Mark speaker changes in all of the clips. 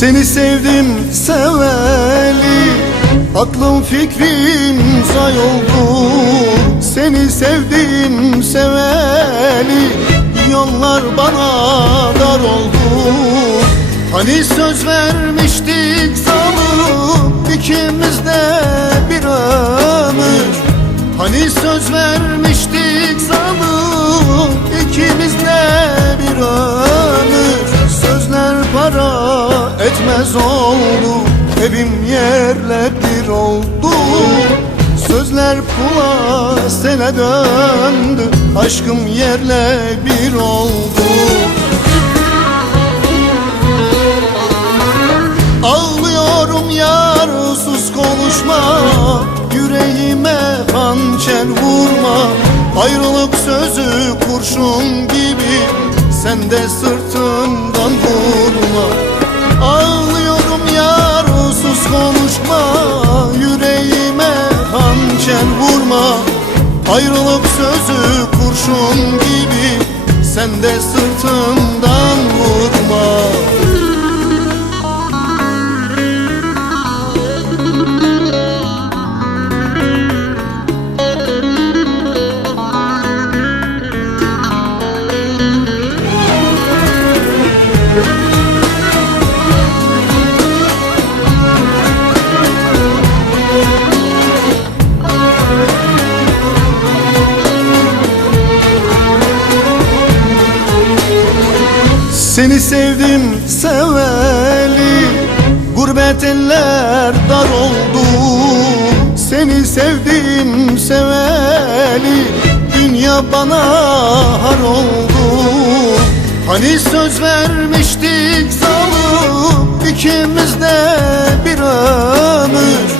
Speaker 1: Seni sevdim seveli. Aklım fikrim say oldu. Seni sevdim seveli. Yollar bana dar oldu. Hani söz vermiştik zalim etmez oldu Evim yerle bir oldu. Sözler pula sele döndü Aşkım yerle bir oldu. Ağlıyorum yar sus konuşma Yüreğime hançer vurma. Ayrılık sözü kurşun gibi Sen de sırtından vurma. Ağlıyorum Seni sevdim seveli Gurbet eller dar oldu. Seni sevdim seveli Dünya bana har oldu. Hani söz vermiştik zalim ikimiz de bir ömür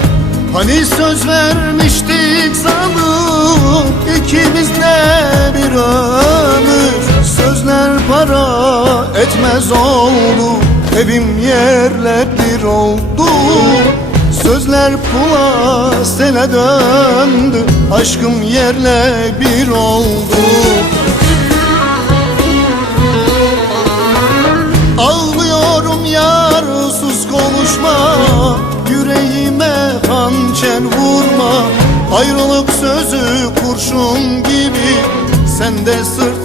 Speaker 1: Hani söz vermiştik zalim ikimiz de bir ömür etmez oldu Evim yerle bir oldu. Sözler pula sele döndü Aşkım yerle bir oldu. Ağlıyorum yar sus konuşma Yüreğime hançer vurma. Ayrılık sözü kurşun gibi Sen de sırtından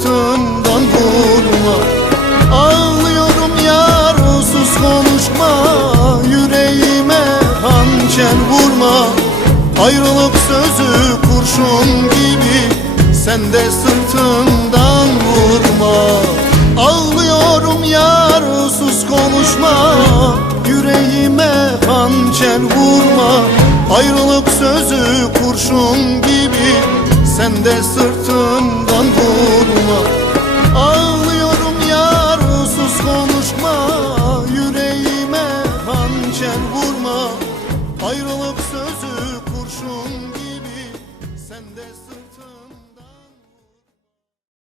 Speaker 1: Ayrılık sözü kurşun gibi Sen de sırtından vurma. Ağlıyorum yar sus konuşma Yüreğime hançer vurma. Ayrılık sözü kurşun gibi Sen de sırtından vurma. Ağlıyorum yar sus konuşma Yüreğime hançer vurma. Ayrılık